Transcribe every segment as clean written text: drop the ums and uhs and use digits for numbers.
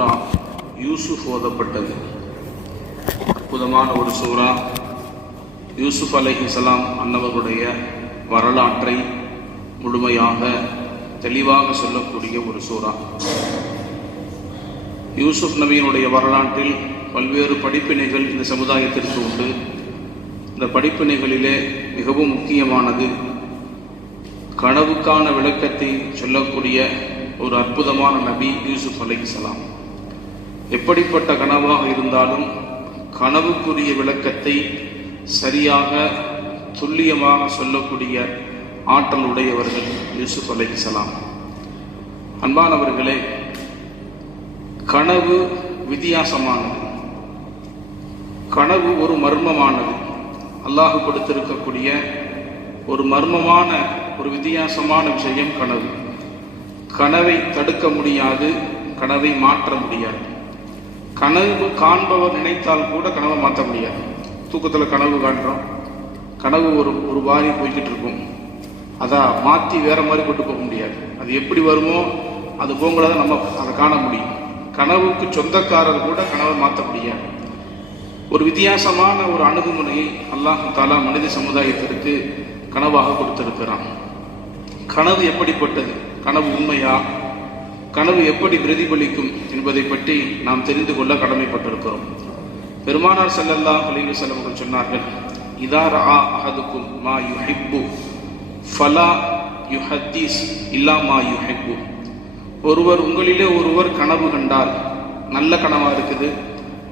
சூரா யூசுப் ஓதப்பட்டது. அற்புதமான ஒரு சூரா. யூசுப் அலைஹிஸ்ஸலாம் அன்னவர்களுடைய வரலாற்றை முழுமையாக தெளிவாக சொல்லக்கூடிய ஒரு சூரா. யூசுப் நபியினுடைய வரலாற்றில் பல்வேறு படிப்பினைகள் இந்த சமுதாயத்திற்கு உண்டு. இந்த படிப்பினைகளிலே மிகவும் முக்கியமானது கனவுக்கான விளக்கத்தை சொல்லக்கூடிய ஒரு அற்புதமான நபி யூசுப் அலைஹிஸ்ஸலாம். எப்படிப்பட்ட கனவாக இருந்தாலும் கனவுக்குரிய விளக்கத்தை சரியாக துல்லியமாக சொல்லக்கூடிய ஆற்றல் உடையவர்கள் யூசுப் அலைஹிஸ்ஸலாம். அன்பானவர்களே, கனவு வித்தியாசமானது. கனவு ஒரு மர்மமானது. அல்லாஹ் கொடுத்திருக்கக்கூடிய ஒரு மர்மமான ஒரு வித்தியாசமான விஷயம் கனவு. கனவை தடுக்க முடியாது, கனவை மாற்ற முடியாது. கனவு காண்பவர் நினைத்தால் கூட கனவை மாற்ற முடியாது. தூக்கத்தில் கனவு காண்றோம், கனவு ஒரு வாரி போய்கிட்டு இருக்கும், அதை மாற்றி வேற மாதிரி கொண்டு போக முடியாது. அது எப்படி வருமோ அது போங்களாத நம்ம அதை காண முடியும். கனவுக்கு சொந்தக்காரர் கூட கனவை மாற்ற முடியாது. ஒரு வித்தியாசமான ஒரு அணுகுமுறையை அல்லாஹ் தஆலா மனித சமுதாயத்திற்கு கனவாக கொடுத்திருக்கிறான். கனவு எப்படிப்பட்டது, கனவு உண்மையா, கனவு எப்படி பிரதிபலிக்கும் என்பதை பற்றி நாம் தெரிந்து கொள்ள கடமைப்பட்டிருக்கிறோம். பெருமானார் ஸல்லல்லாஹு அலைஹி வஸல்லம் அவர்கள் சொன்னார்கள், இதா ரஆ அஹதுக்கும் மா யுஹிப்பு ஃபலா யுஹத்திஸ் இல்லா மா யுஹிப்பு. உங்களிலே ஒருவர் கனவு கண்டால், நல்ல கனவாக இருக்குது,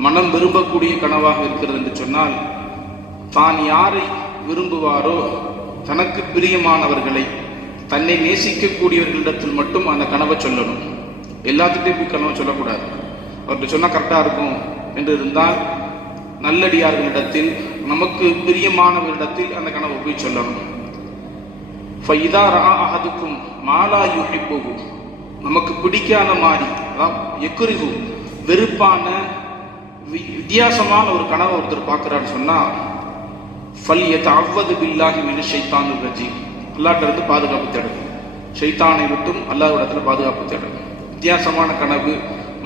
மனம் விரும்பக்கூடிய கனவாக இருக்கிறது என்று சொன்னால், தான் யாரை விரும்புவாரோ, தனக்கு பிரியமானவர்களை, தன்னை நேசிக்கக்கூடியவர்களிடத்தில் மட்டும் அந்த கனவை சொல்லணும். எல்லாத்துக்கிட்டையும் போய் கனவை சொல்லக்கூடாது. அவர்கிட்ட சொன்னால் கரெக்டாக இருக்கும் என்று இருந்தால், நல்லடியார்களிடத்தில், நமக்கு பிரியமானவர்களிடத்தில் அந்த கனவை போய் சொல்லணும். ஃபைதா ரஆ அஹதுக்கும் மா லா யுஹிப்புஹு, நமக்கு பிடிக்காத மாதிரி, யக்ரிஹு, வெறுப்பான வித்தியாசமான ஒரு கனவை ஒருத்தர் பார்க்கிறான்னு சொன்னா, ஃபல்யதஅவ்வது பில்லாஹி மினஷ் ஷைத்தானிர் ரஜீம், அல்லாஹ்ட்ட இருந்து பாதுகாப்பு தேடணும். ஷைத்தானை விட்டும் அல்லாஹ்விடத்துல பாதுகாப்பு தேடணும். வித்தியாசமான கனவு,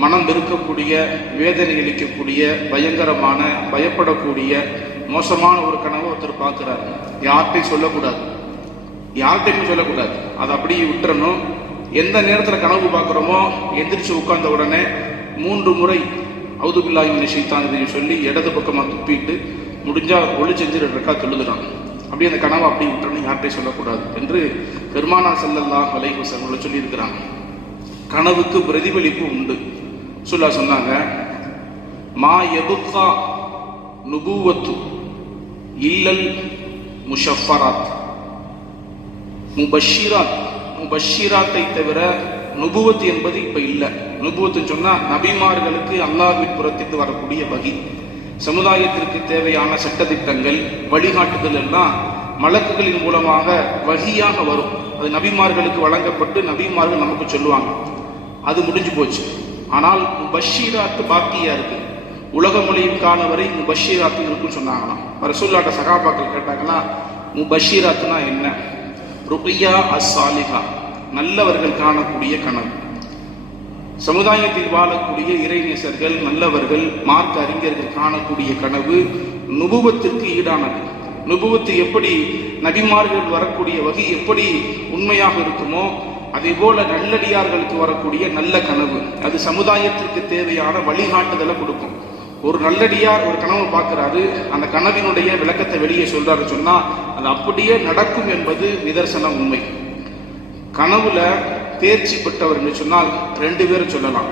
மனம் வெறுக்கக்கூடிய, வேதனை அளிக்கக்கூடிய, பயங்கரமான, பயப்படக்கூடிய, மோசமான ஒரு கனவை ஒருத்தர் பார்க்கிறார். யார்கிட்டையும் சொல்லக்கூடாது, அதை அப்படியே விட்டுறணும். எந்த நேரத்தில் கனவு பார்க்குறோமோ எந்திரிச்சு உட்கார்ந்த உடனே 3 முறை அவுது பில்லாஹி மினஷ் ஷைத்தானிர் ரஜீம் சொல்லி இடது பக்கமாக துப்பிட்டு முடிஞ்சா ஒளி செஞ்சு 2 ரக்காத் தொழுதுறாங்க. அப்படியே அந்த கனவை அப்படி விட்டுறணும், யார்கிட்டையும் சொல்லக்கூடாது என்று பெருமானார் ஸல்லல்லாஹு அலைஹி வஸல்லம் சொல்லி இருக்கிறாங்க. கனவுக்கு பிரதிபலிப்பு உண்டு. ரசூலுல்லாஹ் சொன்னாங்க, மா யபுகா நுபுவத்து இல்லல் முஷஃபராத், முபஷிராத்தை தவிர நுபுவத் என்பது இப்ப இல்லை. நுபுவத்துன்னு சொன்னா நபிமார்களுக்கு அல்லாஹ்வின் புறத்திற்கு வரக்கூடிய வகி, சமுதாயத்திற்கு தேவையான சட்டதிட்டங்கள், வழிகாட்டுதல் எல்லாம் மலக்குகளின் மூலமாக வகியாக வரும். அது நபிமார்களுக்கு வழங்கப்பட்டு நபிமார்கள் நமக்கு சொல்லுவாங்க. அது முடிஞ்சு போச்சு. ஆனால் முபஷிராத்து பாக்கியா இருக்கு. உலக மொழியின் கால வரை முபஷிராத்து இருக்குன்னு சொன்னாங்களாம். ரசூலுல்லாஹ் சஹாபாக்கள் கேட்டாங்கன்னா, முபஷிராத்துனா என்ன? ருக்யா அஸ்ஸாலிஹா, நல்லவர்கள் காணக்கூடிய கனவு. சமுதாயத்தில் வாழக்கூடிய இறைநேசர்கள், நல்லவர்கள், மார்க்க அறிஞர்கள் காணக்கூடிய கனவு நுபுவத்திற்கு ஈடானது. நுபுவத்து எப்படி நபிமார்கள் வரக்கூடிய வகை எப்படி உண்மையாக இருக்குமோ, அதே போல நல்லடியார்களுக்கு வரக்கூடிய நல்ல கனவு அது சமுதாயத்திற்கு தேவையான வழிகாட்டுதலை கொடுக்கும். ஒரு நல்லடியார் ஒரு கனவு பார்க்கிறாரு, அந்த கனவினுடைய விளக்கத்தை வெளியே சொல்றாரு சொன்னா அது அப்படியே நடக்கும் என்பது நிதர்சன உண்மை. கனவுல தேர்ச்சி பெற்றவர் என்று சொன்னால் 2 பேரை சொல்லலாம்.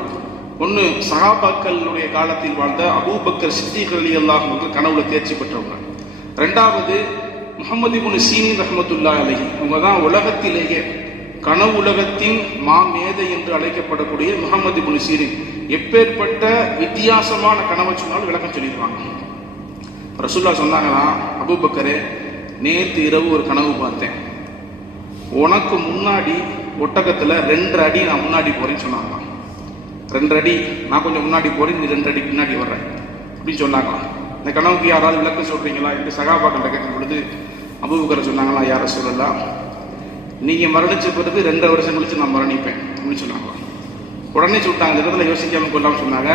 ஒன்று, சஹாபாக்களுடைய காலத்தில் வாழ்ந்த அபூபக்கர் சித்திக் ரலியல்லாஹு அன்ஹு கனவுல தேர்ச்சி பெற்றவங்க. 2வது முஹம்மது இப்னு சீரின் ரஹ்மத்துல்லாஹி அலைஹி, அவங்க தான் உலகத்திலேயே கனவு உலகத்தின் மாமேதை என்று அழைக்கப்படக்கூடிய முஹம்மது இப்னு சீரின். எப்பேற்பட்ட வித்தியாசமான கனவை சொன்னாலும் விளக்கம் சொல்லிடுவாங்க. ரசூலுல்லாஹ் சொன்னாங்களா, அபூபக்கரே, நேற்று இரவு ஒரு கனவு பார்த்தேன். உனக்கு முன்னாடி ஒட்டகத்துல 2 அடி நான் முன்னாடி போறேன்னு சொன்னாங்களாம். 2 அடி நான் கொஞ்சம் முன்னாடி போறேன், நீ 2 அடி பின்னாடி வர்றேன் அப்படின்னு சொன்னாங்களாம். இந்த கனவுக்கு யாராவது விளக்கம் சொல்றீங்களா என்று சகாபாக்கள் கேட்கும் பொழுது அபூபக்கர் சொன்னாங்களா, யார சொல்லலாம், நீங்க மரணிச்ச பிறகு 2 வருஷம் கழிச்சு நான் மரணிப்பேன் அப்படின்னு சொன்னாங்களாம். உடனே சொல்லிட்டாங்க, இந்த இடத்துல யோசிக்காம கொள்ளாமல் சொன்னாங்க,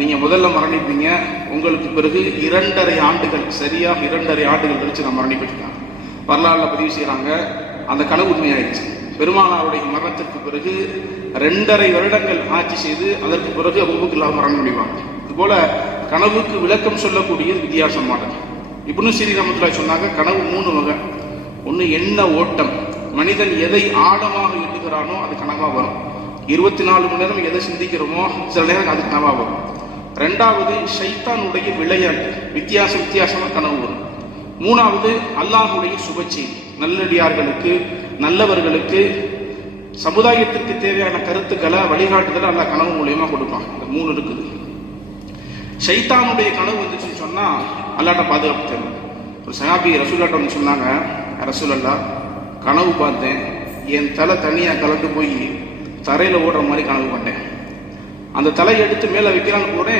நீங்க முதல்ல மரணிப்பீங்க, உங்களுக்கு பிறகு 2.5 ஆண்டுகள், சரியாக 2.5 ஆண்டுகள் கழிச்சு நான் மரணிப்பிட்டாங்க. வரலாறுல பதிவு செய்யறாங்க. அந்த கனவு உண்மையாயிடுச்சு. பெருமானாருடைய மரணத்திற்கு பிறகு 2.5 வருடங்கள் ஆட்சி செய்து அதற்கு பிறகு அபூபக்கர் மரணம் முடிவாங்க. இதுபோல கனவுக்கு விளக்கம் சொல்லக்கூடியது வித்தியாசமானது. இப்னு சீரீன் ரஹ்மத்துல்லாஹி சொன்னாங்க, கனவு 3 வகை. ஒன்று எண்ண ஓட்டம், மனிதன் எதை ஆழமாக எண்ணுகிறானோ அது கனவா வரும். 24 மணி நேரம் எதை சிந்திக்கிறோமோ சில நேரம் அது கனவா வரும். 2வது ஷைத்தானுடைய விளையாட்டு, வித்தியாசமா கனவு வரும். 3வது அல்லாஹ்வுடைய சுபச்சி, நல்லடியார்களுக்கு நல்லவர்களுக்கு சமுதாயத்திற்கு தேவையான கருத்துக்களை வழிகாட்டுதலை அல்லாஹ் கனவு மூலியமா கொடுப்பான். இந்த 3 இருக்குது. ஷைத்தானுடைய கனவு வந்துச்சுன்னு சொன்னா அல்லாஹ்ட்ட பாதுகாப்பு தேவை. ஒரு சஹாபி ரசூலுல்லாஹ் வந்து சொன்னாங்க, ரசூலல்லாஹ் கனவு பார்த்தேன், என் தலை தனியா கலந்து போய் தரையில ஓடுற மாதிரி கனவு பண்ணேன். அந்த தலையை எடுத்து மேலே வைக்கிறான்னு கூட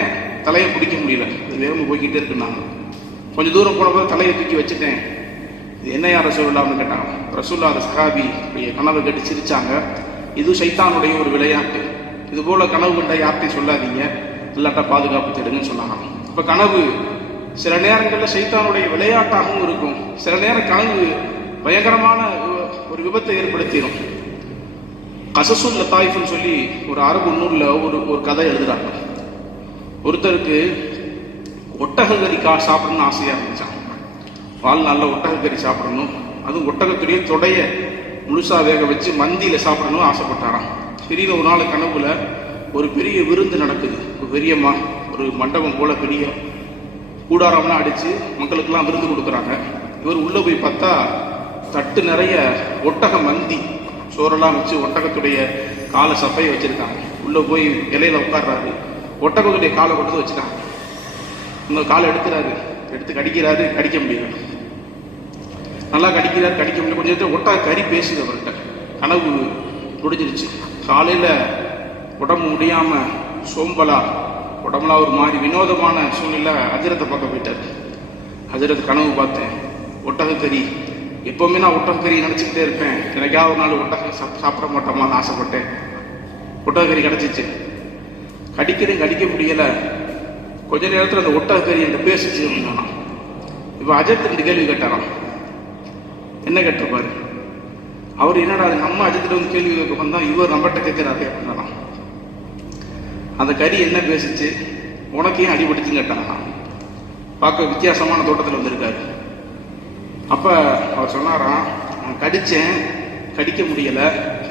தலையை பிடிக்க முடியல, அது வேகமாக போய்கிட்டே இருக்குன்னாங்க. கொஞ்சம் தூரம் போனப்போ தலையை தூக்கி வச்சுட்டேன். இது என்ன யார் ரசூலுல்லாஹ்னு கேட்டாங்க. ரசூலுல்லாஹ் அந்த சஹாபி கனவை கேட்டு சிரிச்சாங்க. இது ஷைத்தானுடைய ஒரு விளையாட்டு, இது போல கனவு கண்ட யார்ட்டையும் சொல்லாதீங்க, அல்லாஹ்ட்ட பாதுகாப்பு தேடுங்கன்னு சொன்னாங்க. இப்போ கனவு சில நேரங்களில் ஷைத்தானுடைய விளையாட்டாகவும் இருக்கும். சில நேரம் கனவு பயங்கரமான ஒரு விபத்தை ஏற்படுத்திடும். கசசுல் லதாயிஃப்னு சொல்லி ஒரு அரபு நூலில் ஒரு கதை எழுதுறாங்க. ஒருத்தருக்கு ஒட்டகக்கறி சாப்பிடணும்னு ஆசையாக இருந்துச்சான். வாழ்நாளில் ஒட்டகக்கறி சாப்பிடணும், அதுவும் ஒட்டகத்துடைய தொடைய முழுசா வேக வச்சு மந்தியில் சாப்பிடணும்னு ஆசைப்பட்டாராம். திடீர்னு ஒரு நாள் கனவுல ஒரு பெரிய விருந்து நடக்குது. ஒரு பெரியம்மா ஒரு மண்டபம் போல பெரிய கூடாரம்லாம் அடித்து மக்களுக்கெல்லாம் விருந்து கொடுக்குறாங்க. இவர் உள்ளே போய் பார்த்தா தட்டு நிறைய ஒட்டக மந்தி சோறெல்லாம் வச்சு ஒட்டகத்துடைய காலை சப்பையை வச்சிருக்காங்க. உள்ளே போய் இலையில உட்கார்றாரு. ஒட்டகத்துடைய காலை கொண்டு வச்சுட்டாங்க. இன்னொரு காலை எடுக்கிறாரு, எடுத்து கடிக்கிறாரு, கடிக்க முடியல. நல்லா கடிக்கிறாரு, கடிக்க முடியல. கொஞ்சம் நேரத்தில் ஒட்டக கறி பேசுது அவர்கிட்ட. கனவு முடிஞ்சிருச்சு. காலையில் உடம்பு முடியாமல் சோம்பலா உடம்புலாம் ஒரு மாதிரி வினோதமான சூழ்நிலை ஹஜ்ரத்தை பார்க்க போயிட்டார். ஹஜ்ரத் கனவு பார்த்தேன், ஒட்டகக்கறி, எப்போவுமே நான் ஒட்டகக்கறி நினச்சிக்கிட்டே இருப்பேன், எனக்காவது ஒரு நாள் ஒட்டகம் சாப்பிட மாட்டோமான்னு ஆசைப்பட்டேன். ஒட்டகக்கறி கிடச்சிச்சு. கடிக்கிறேன், கடிக்க முடியலை. கொஞ்ச நேரத்தில் அந்த ஒட்டகக்கறி என்கிட்ட பேசிச்சு அப்படின்னா. இப்போ அஜித் 2 கேள்வி கேட்டாராம். என்ன கேட்டிருப்பாரு அவர்? என்னடா நம்ம அஜித்திட்ட வந்து கேள்வி கேட்க வந்தா இவர் நம்மகிட்ட கேட்கிறாரு அப்படின்னா. அந்த கறி என்ன பேசிச்சு, உனக்கு ஏன் அடிபடுச்சுன்னு கேட்டாங்க. பார்க்க வித்தியாசமான தோட்டத்தில் வந்திருக்காரு. அப்ப அவர் சொன்னாராம், நான் கடிச்சேன், கடிக்க முடியல,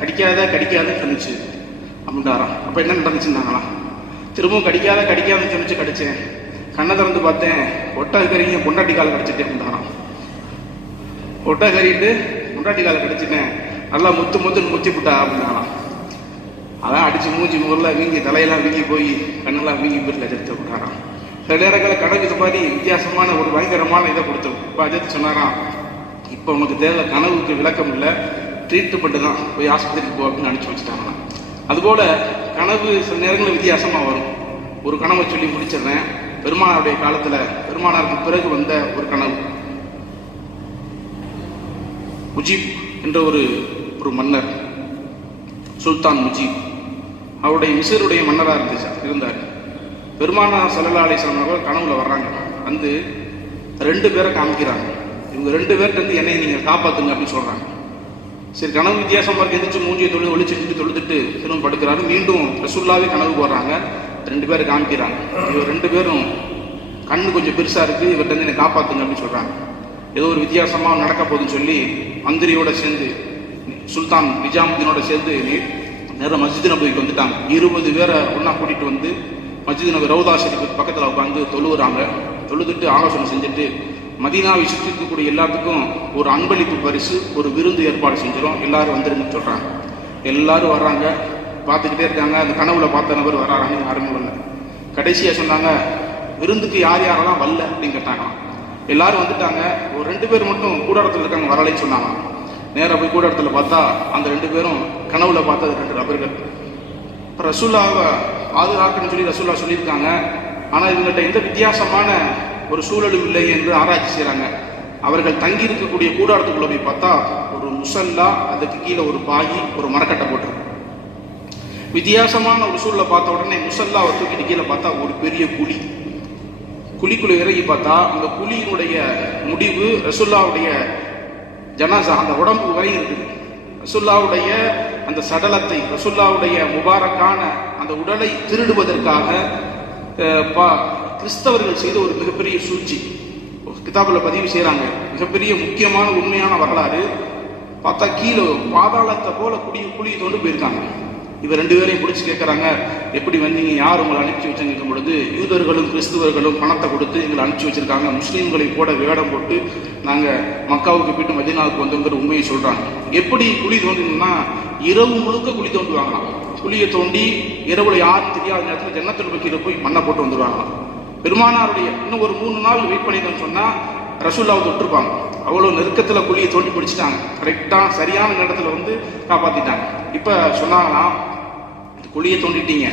கடிக்காதுன்னு சொன்னிச்சு அப்படின்ட்டாராம். அப்ப என்ன நடந்துச்சுன்னாங்களாம், திரும்பவும் கடிக்காதுன்னு சொன்னிச்சு, கடிச்சேன், கண்ணை திறந்து பார்த்தேன், ஒட்டகக்கறிங்க பொண்டாட்டி காலை கடிச்சிட்டேன் அப்படின்ட்டாராம். ஒட்டகக்கறிட்டு பொண்டாட்டி காலை கடிச்சிட்டேன், நல்லா முத்துன்னு முத்தி விட்டா அப்படின்னாலாம். அதான் அடிச்சு மூஞ்சி முகர்லாம் வீங்கி, தலையெல்லாம் வீங்கி போய் கண்ணெல்லாம் வீங்கி வீட்டில் எடுத்து விட்டாராம். சில நேரங்களில் கடவுள் இது மாதிரி வித்தியாசமான ஒரு பயங்கரமான இதை கொடுத்தோம். இப்போ அஜித் சொன்னாராம், இப்போ உனக்கு தேவை கனவுக்கு விளக்கம் இல்லை, ட்ரீட்மெண்ட் தான், போய் ஆஸ்பத்திரிக்கு போ அப்படின்னு அனுப்பிச்சு வச்சுட்டாங்களாம். அதுபோல கனவு சில நேரங்களில் வித்தியாசமாக வரும். ஒரு கனவை சொல்லி முடிச்சிடுறேன். பெருமானாருடைய காலத்தில், பெருமானாருக்கு பிறகு வந்த ஒரு கனவு. முஜீப் என்ற ஒரு மன்னர், சுல்தான் முஜீப், அவருடைய மிஸ்ருடைய மன்னராக இருந்தார். பெருமானார் ஸல்லல்லாஹு அலைஹி வஸல்லம் அவர்கள் கனவுல வர்றாங்க. வந்து 2 பேரை காமிக்கிறாங்க. இவங்க 2 பேர்ட்டு என்னை நீங்கள் காப்பாற்றுங்க அப்படின்னு சொல்றாங்க. சரி, கனவு வித்தியாசமா இருக்கு. எந்திரிச்சு மூஞ்சியை ஒளிச்சுட்டு தொழுதுட்டு திரும்ப படுக்கிறாரு. மீண்டும் ரசூலுல்லாஹ்வே கனவுக்கு வர்றாங்க. 2 பேரை காமிக்கிறாங்க. இவர் 2 பேரும் கண்ணு கொஞ்சம் பெருசா இருக்கு, இவர்கிட்ட என்னை காப்பாற்றுங்க அப்படின்னு சொல்றாங்க. ஏதோ ஒரு வித்தியாசமா நடக்க போகுதுன்னு சொல்லி மந்திரியோட சேர்ந்து, சுல்தான் நிஜாமுதீனோட சேர்ந்து நேரம் மஸ்ஜித் நபவிக்கு வந்துட்டாங்க. 20 பேரை ஒன்னா கூட்டிட்டு வந்து மஸ்ஜித் நபவி ரவுதா ஷரீஃப் பக்கத்தில் உட்காந்து தொழுகிறாங்க. தொழுதுட்டு ஆலோசனை செஞ்சுட்டு, மதீனாவை சுற்றி இருக்கக்கூடிய எல்லாத்துக்கும் ஒரு அன்பளிப்பு பரிசு, ஒரு விருந்து ஏற்பாடு செஞ்சிடும், எல்லாரும் வந்துருங்கன்னு சொல்றாங்க. எல்லாரும் வர்றாங்க, பார்த்துக்கிட்டே இருக்காங்க. அந்த கனவுல பார்த்த நபர் வர்றாங்க, யாருமே வரல. கடைசியா சொன்னாங்க, விருந்துக்கு யாரெல்லாம் வரல அப்படின்னு கேட்டாங்களாம். எல்லாரும் வந்துட்டாங்க, ஒரு 2 பேர் மட்டும் கூடாரத்தில் இருக்காங்க, வரலைன்னு சொன்னாங்க. நேராக போய் கூடாரத்தில் பார்த்தா அந்த 2 பேரும் கனவுல பார்த்தது 2 நபர்கள். இப்போ ரசூலுல்லாஹ்வை பாதுகாக்கணும்னு சொல்லி ரசூலுல்லாஹ் சொல்லியிருக்காங்க. ஆனால் இவங்கள்ட்ட எந்த வித்தியாசமான ஒரு சூழலும் இல்லை என்று ஆராய்ச்சி செய்கிறாங்க. அவர்கள் தங்கி இருக்கக்கூடிய கூடாரத்துக்குள்ள போய் பார்த்தா ஒரு முசல்லா, அதுக்கு கீழே ஒரு பாயி, ஒரு மரக்கட்டை போட்டிருக்கு. வித்தியாசமான ஒரு சூழலை பார்த்த உடனே முசல்லாவை தூக்கிட்டு கீழே பார்த்தா ஒரு பெரிய குழிக்குள்ள இறங்கி பார்த்தா அந்த குழியினுடைய முடிவு ரசூலுல்லாவுடைய ஜனாசா, அந்த உடம்பு வரை இருக்குது. ரசூலுல்லாவுடைய அந்த சடலத்தை, ரசூலுல்லாவுடைய முபாரக்கான அந்த உடலை திருடுவதற்காக கிறிஸ்தவர்கள் செய்த ஒரு மிகப்பெரிய சூழ்ச்சி கிதாபுல பதிவு செய்யறாங்க. மிகப்பெரிய முக்கியமான உண்மையான வரலாறு. பார்த்தா கீழே பாதாளத்தை போல குழி தோண்டு போயிருக்காங்க. இவர் 2 பேரையும் பிடிச்சி கேட்கறாங்க, எப்படி வந்தீங்க, யார் உங்களை அனுப்பிச்சு வச்சுன்னு கேட்கும் பொழுது, யூதர்களும் கிறிஸ்துவர்களும் பணத்தை கொடுத்து எங்களை அனுப்பிச்சு வச்சிருக்காங்க, முஸ்லீம்களை போட வேடம் போட்டு நாங்கள் மக்காவுக்கு போயிட்டு மதீனாவுக்கு வந்தோங்கிற உண்மையை சொல்றாங்க. எப்படி குழி தோண்டினா இரவு முழுக்க குழி தோண்டுவாங்களாம். குழியை தோண்டி இரவுல யாரும் தெரியாத நேரத்தில் ஜன்னத்துல் பக்கீல போய் மண்ணை போட்டு வந்துடுவாங்களாம். பெருமானாருடைய இன்னும் ஒரு 3 நாள் வெயிட் பண்ணிட்டோம்னு சொன்னா ரசூலுல்லாவை தொட்டிருப்பாங்க. அவ்வளவு நெருக்கத்தில் குழியை தோண்டி பிடிச்சிட்டாங்க. கரெக்டா சரியான நேரத்தில் வந்து காப்பாத்திட்டாங்க. இப்ப சொன்னாங்களாம், குழியை தோண்டிட்டீங்க,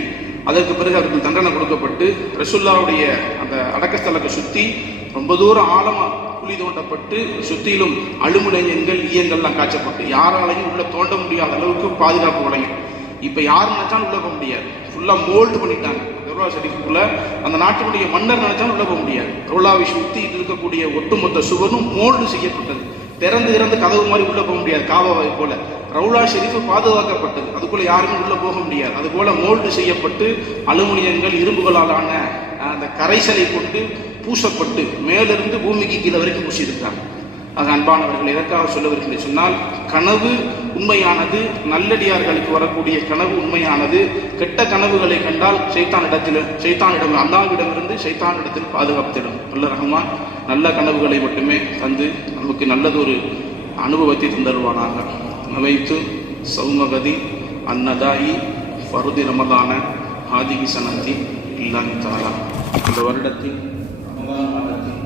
அதற்கு பிறகு அவருக்கு தண்டனை கொடுக்கப்பட்டு ரசூலுல்லாவுடைய அந்த அடக்கஸ்தலத்தை சுத்தி ரொம்ப தூரம் ஆழமா குழி தோண்டப்பட்டு சுத்திலும் அலுமினியங்கள் ஈயங்கள்லாம் காய்ச்சப்பட்டு யாராலையும் உள்ள தோண்ட முடியாத அளவுக்கு பாதுகாப்பு வழங்கும். இப்ப யார் நினைச்சாலும் உள்ள போக முடியாது. ஃபுல்லா மோல்டு பண்ணிட்டாங்க. ரவுலா ஷரீஃபுக்குள்ள அந்த நாட்டினுடைய மன்னர் நினைச்சாலும் உள்ள போக முடியாது. ரவுலாவை சுத்தி இருக்கக்கூடிய ஒட்டுமொத்த சுவரும் மோல்டு செய்யப்பட்டது. திறந்து கதவு மாதிரி உள்ள போக முடியாது. காபாவை போல ரவுலா ஷெரீஃப் பாதுகாக்கப்பட்டது. அதுக்குள்ள யாருமே உள்ள போக முடியாது. அது போல மோல்டு செய்யப்பட்டு அலுமினியங்கள் இரும்புகளாலான அந்த கரைசலை கொண்டு பூசப்பட்டு மேலிருந்து பூமிக்கு கீழே வரைக்கும் பூசியிருக்காங்க. அது அன்பானவர்கள் எதற்காக சொல்லவிருக்கிறேன் சொன்னால், கனவு உண்மையானது, நல்லடியார்களுக்கு வரக்கூடிய கனவு உண்மையானது. கெட்ட கனவுகளை கண்டால் சைத்தானிடம் அல்லாஹ்விடமிருந்து சைத்தானிடத்தில் பாதுகாத்திடும். அல்ல ரஹ்மான் நல்ல கனவுகளை மட்டுமே தந்து நமக்கு நல்லதொரு அனுபவத்தை தந்தருவானாக. நவைத்து சௌமகதி அன்னதாயி ஃபருதி ரமதான ஆதிகி சனந்தி இல்லாஹ் தஆலா. இந்த வருடத்தில் ரமதான் மாதத்தில்